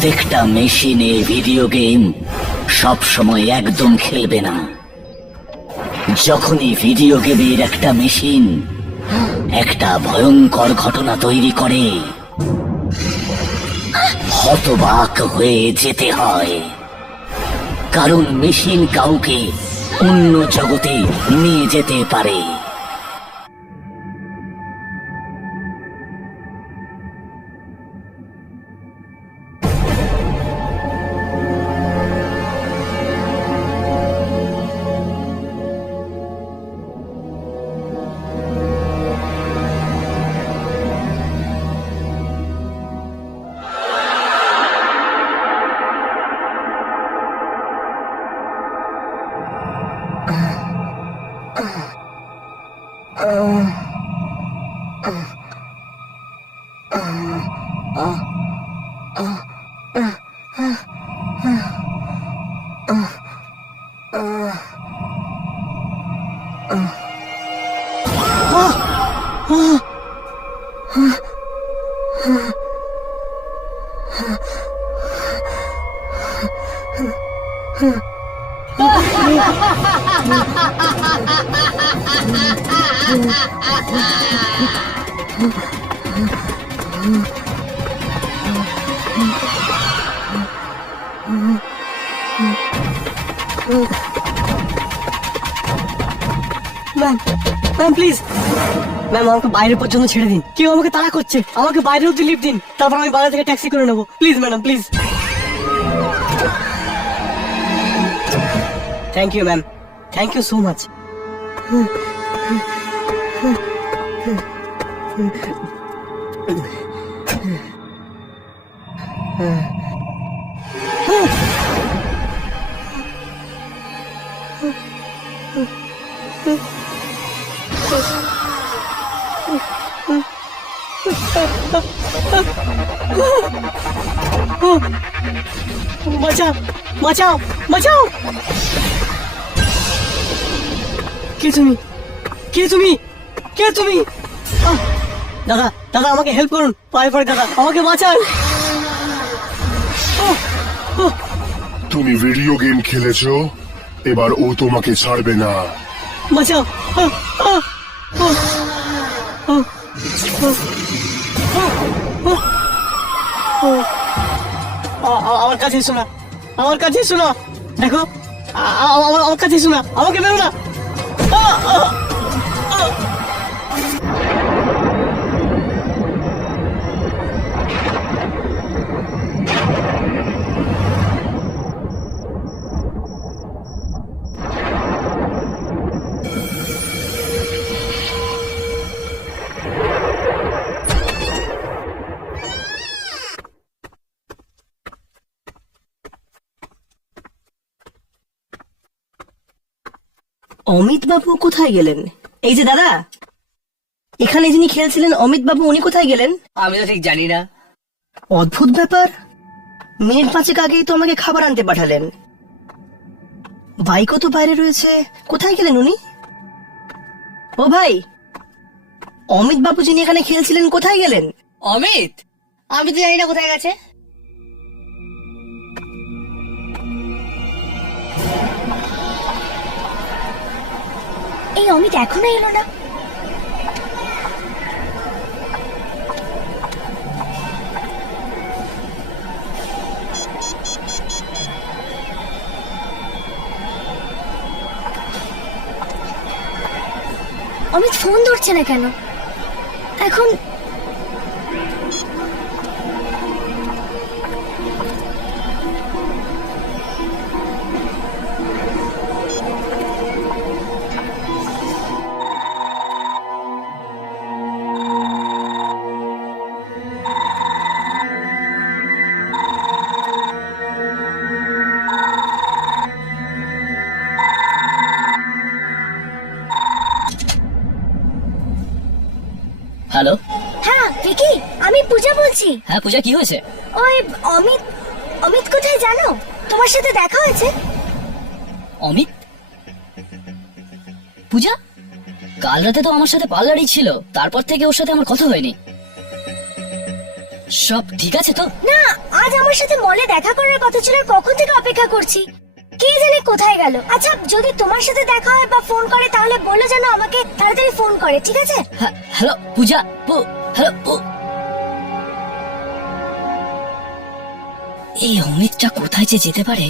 প্রত্যেকটা মেশিনে video game সব সময় একদম খেলবে না। যখনই ভিডিও গেমের একটা মেশিন একটা ভয়ঙ্কর ঘটনা তৈরি করে, হতবাক হয়ে যেতে হয়, কারণ মেশিন কাউকে অন্য জগতে নিয়ে যেতে পারে। ম্যাম প্লিজ, ম্যাম আমাকে বাইরে পর্যন্ত ছেড়ে দিন। কেউ আমাকে তাড়া করছে, আমাকে বাইরে অব্দি লিফট দিন, তারপর আমি বাইরে থেকে ট্যাক্সি করে নেবো। Please madam, please. Thank you ma'am, thank you so much. বাঁচাও, বাঁচাও, বাঁচাও। কে তুমি? কে তুমি? কে তুমি? দাদা, দাদা আমাকে হেল্প করুন, পায়ে পড়ে দাদা, আমাকে বাঁচান। তুমি ভিডিও গেম খেলেছো, এবার ও তোমাকে ছাড়বে না। বাঁচাও। আমার কাছে শোনা, আমার কাছে শোনা, দেখো আমার কাছে শোনা, আমাকে বেরো না। অমিত বাবু কোথায় গেলেন? এই যে দাদা, এখানে যিনি খেলছিলেন অমিত বাবু, উনি কোথায় গেলেন? আমি তো ঠিক জানি না। অদ্ভুত ব্যাপার, মিনিট 5 আগেই তো আমাকে খাবার আনতে পাঠালেন, বাইকও তো বাইরে রয়েছে, কোথায় গেলেন উনি? ও ভাই, অমিত বাবু যিনি এখানে খেলছিলেন কোথায় গেলেন? অমিত? আমি তো জানি না কোথায় গেছে। এই অমিত এখনো এলো না। অমিত ফোন ধরছে না কেন এখন? হ্যালো। হ্যাঁ ভিকি, আমি পূজা বলছি। হ্যাঁ পূজা, কি হয়েছে? ওই অমিত, অমিত কোথায় জানো? তোমার সাথে দেখা হয়েছে। অমিত? পূজা কাল রাতে তো আমার সাথে পার্লারই ছিল, তারপর থেকে ওর সাথে আমার কথা হয়নি। সব ঠিক আছে তো? না আর আজ আমার সাথে মলে দেখা করার কথা ছিল, আর কখন থেকে অপেক্ষা করছি। কে জানে কোথায় গেল। আচ্ছা, যদি তোমার সাথে দেখা হয় বা ফোন করে তাহলে বললো যেন আমাকে তাড়াতাড়ি ফোন করে, ঠিক আছে? হ্যালো পূজা, হ্যালো। এই অমিতটা কোথায় যে যেতে পারে?